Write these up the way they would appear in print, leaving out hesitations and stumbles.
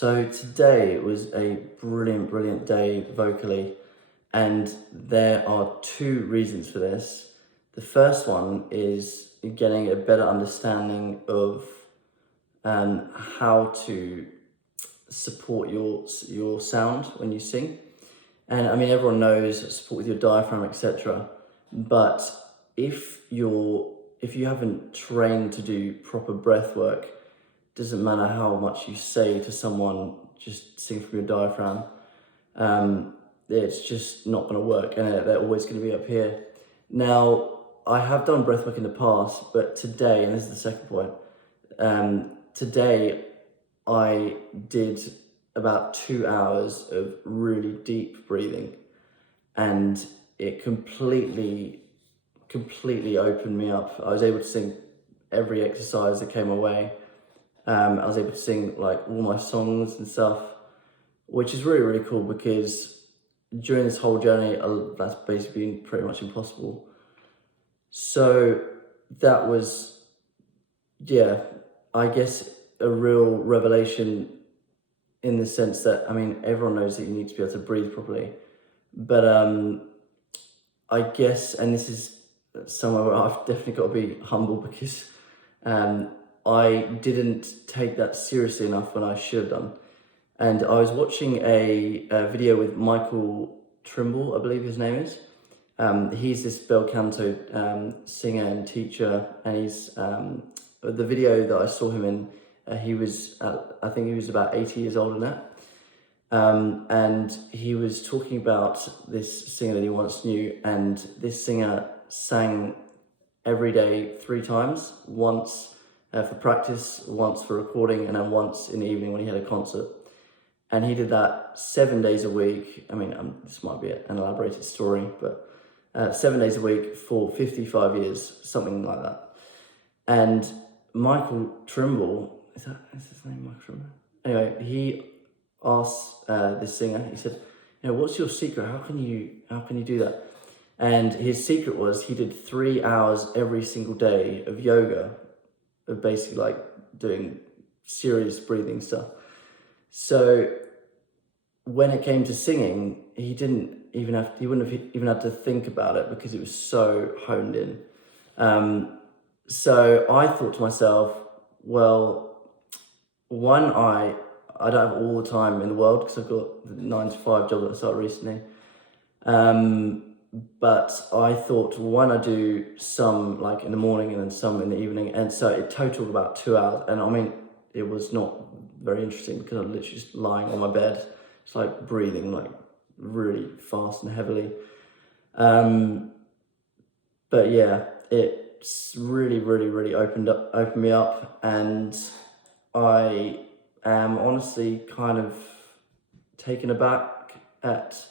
So today was a brilliant day vocally, and there are two reasons for this. The first one is getting a better understanding of how to support your sound when you sing. And I mean, everyone knows support with your diaphragm, etc. But if you haven't trained to do proper breath work, doesn't matter how much you say to someone, just sing from your diaphragm. It's just not going to work, and they're always going to be up here. Now, I have done breathwork in the past, but today, and this is the second point, today I did about 2 hours of really deep breathing, and it completely opened me up. I was able to sing every exercise that came my way. I was able to sing like all my songs and stuff, which is really cool because during this whole journey, that's basically been pretty much impossible. So that was, I guess a real revelation in the sense that, I mean, everyone knows that you need to be able to breathe properly, but I guess, and this is somewhere where I've definitely got to be humble because I didn't take that seriously enough when I should have done. And I was watching a video with Michael Trimble, I believe his name is. He's this bel canto singer and teacher, and he's the video that I saw him in, he was, I think he was about 80 years old in that. And he was talking about this singer that he once knew, and this singer sang every day 3 times, once for practice, once for recording, and then once in the evening when he had a concert. And he did that 7 days a week. I mean, this might be an elaborated story, but 7 days a week for 55 years, something like that. And Michael Trimble, is his name, Michael Trimble? Anyway, he asked this singer, he said, what's your secret? How can you do that? And his secret was he did 3 hours every single day of yoga, of basically like doing serious breathing stuff. So when it came to singing, he wouldn't have even had to think about it because it was so honed in. So I thought to myself, well, one, I don't have all the time in the world because I've got the 9-to-5 job that I started recently. But I thought, why not do some like in the morning and then some in the evening? And so it totaled about 2 hours. And I mean, it was not very interesting because I was literally just lying on my bed, just like breathing like really fast and heavily. But yeah, it's really opened me up, and I am honestly kind of taken aback at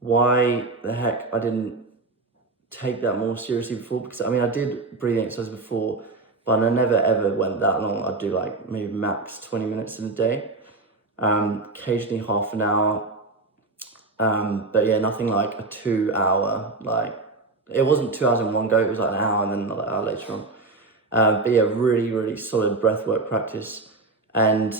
why the heck I didn't take that more seriously before, because I mean, I did breathing exercises before, but I never ever went that long. I'd do like maybe max 20 minutes in a day, occasionally half an hour. But yeah, nothing like a 2 hour, like it wasn't 2 hours in one go, it was like an hour and then another hour later on. But yeah, really solid breathwork practice. And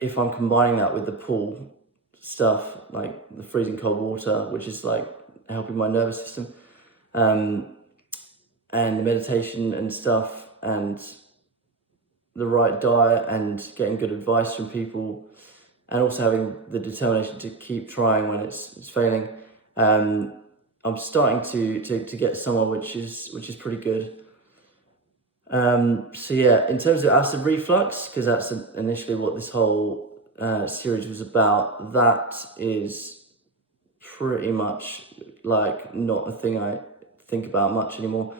if I'm combining that with the pool stuff, like the freezing cold water, which is like helping my nervous system, and the meditation and stuff, and the right diet and getting good advice from people, and also having the determination to keep trying when it's failing, I'm starting to get somewhere which is pretty good. So yeah, in terms of acid reflux, because that's initially what this whole series was about, that is pretty much like not a thing I think about much anymore.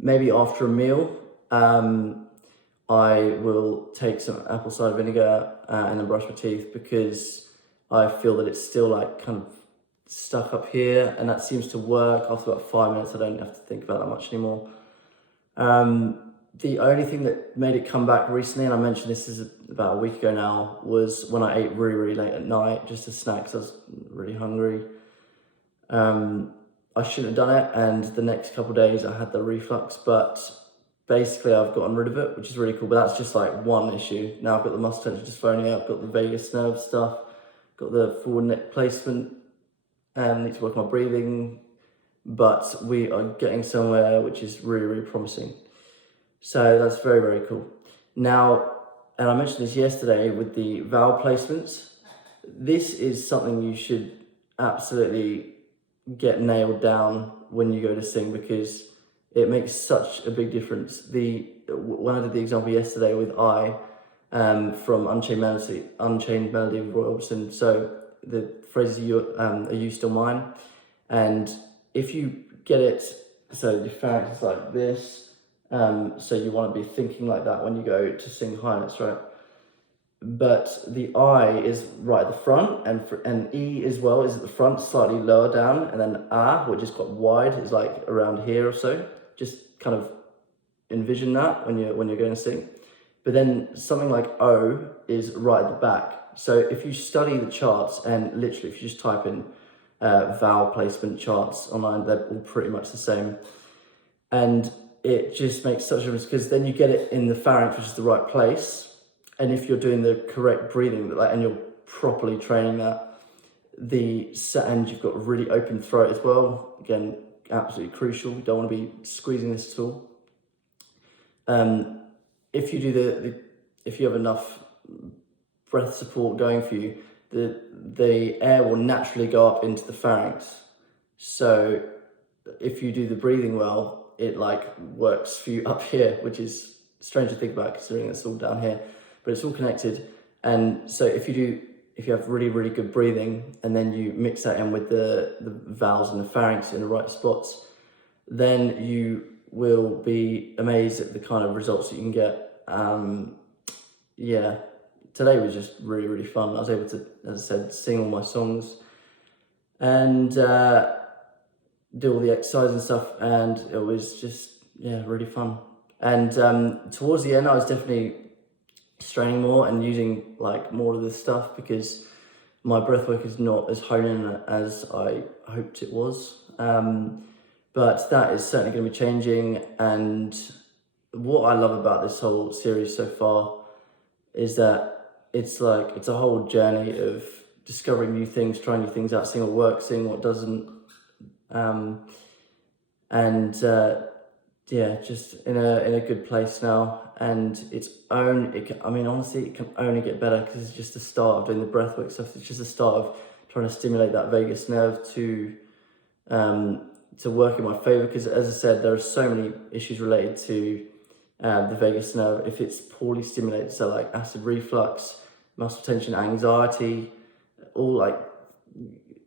Maybe after a meal, I will take some apple cider vinegar and then brush my teeth, because I feel that it's still like kind of stuck up here, and that seems to work. After about 5 minutes, I don't have to think about that much anymore. The only thing that made it come back recently, and I mentioned this is about a week ago now, was when I ate really late at night, just a snack because I was really hungry. I shouldn't have done it, and the next couple of days I had the reflux, but basically I've gotten rid of it, which is really cool, but that's just like one issue. Now I've got the muscle tension dysphonia, I've got the vagus nerve stuff, got the forward neck placement, and need to work on my breathing, but we are getting somewhere, which is really, really promising. So that's very, very cool. Now, and I mentioned this yesterday with the vowel placements, this is something you should absolutely get nailed down when you go to sing, because it makes such a big difference. When I did the example yesterday with I, from Unchained Melody of Roy Orbison, so the phrase are you still mine? And if you get it, so your pharynx is like this, so you want to be thinking like that when you go to sing high notes, right? But the I is right at the front, and E as well is at the front, slightly lower down, and then A, which is quite wide, is like around here or so. Just kind of envision that when you're going to sing. But then something like O is right at the back. So if you study the charts, and literally if you just type in vowel placement charts online, they're all pretty much the same. And it just makes such a difference, because then you get it in the pharynx, which is the right place. And if you're doing the correct breathing, and you're properly training that, and you've got a really open throat as well. Again, absolutely crucial. You don't want to be squeezing this at all. If you do if you have enough breath support going for you, the air will naturally go up into the pharynx. So if you do the breathing well, it like works for you up here, which is strange to think about considering it's all down here, but it's all connected. And so if you have really, really good breathing, and then you mix that in with the vowels and the pharynx in the right spots, then you will be amazed at the kind of results that you can get. Yeah, today was just really, really fun. I was able to, as I said, sing all my songs and do all the exercise and stuff, and it was just, yeah, really fun. And towards the end, I was definitely straining more and using like more of this stuff, because my breathwork is not as honed in as I hoped it was. But that is certainly going to be changing. And what I love about this whole series so far is that it's a whole journey of discovering new things, trying new things out, seeing what works, seeing what doesn't. Yeah, just in a good place now. And honestly, it can only get better, because it's just the start of doing the breathwork stuff. It's just the start of trying to stimulate that vagus nerve to work in my favor. Because as I said, there are so many issues related to the vagus nerve if it's poorly stimulated. So like acid reflux, muscle tension, anxiety, all like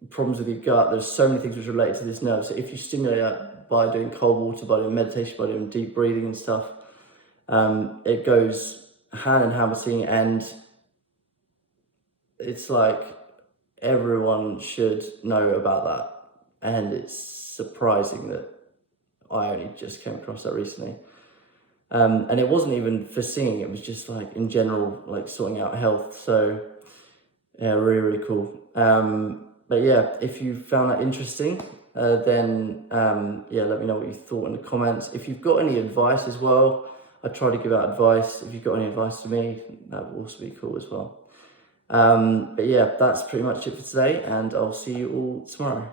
problems with your gut. There's so many things which are related to this nerve. So if you stimulate that by doing cold water, by doing meditation, by doing deep breathing and stuff, it goes hand in hand with singing. And it's like everyone should know about that. And it's surprising that I only just came across that recently. And it wasn't even for singing, it was just like in general, like sorting out health. So yeah, really, really cool. But yeah, if you found that interesting, then yeah, let me know what you thought in the comments. If you've got any advice as well, I try to give out advice. If you've got any advice for me, that would also be cool as well. But yeah, that's pretty much it for today, and I'll see you all tomorrow.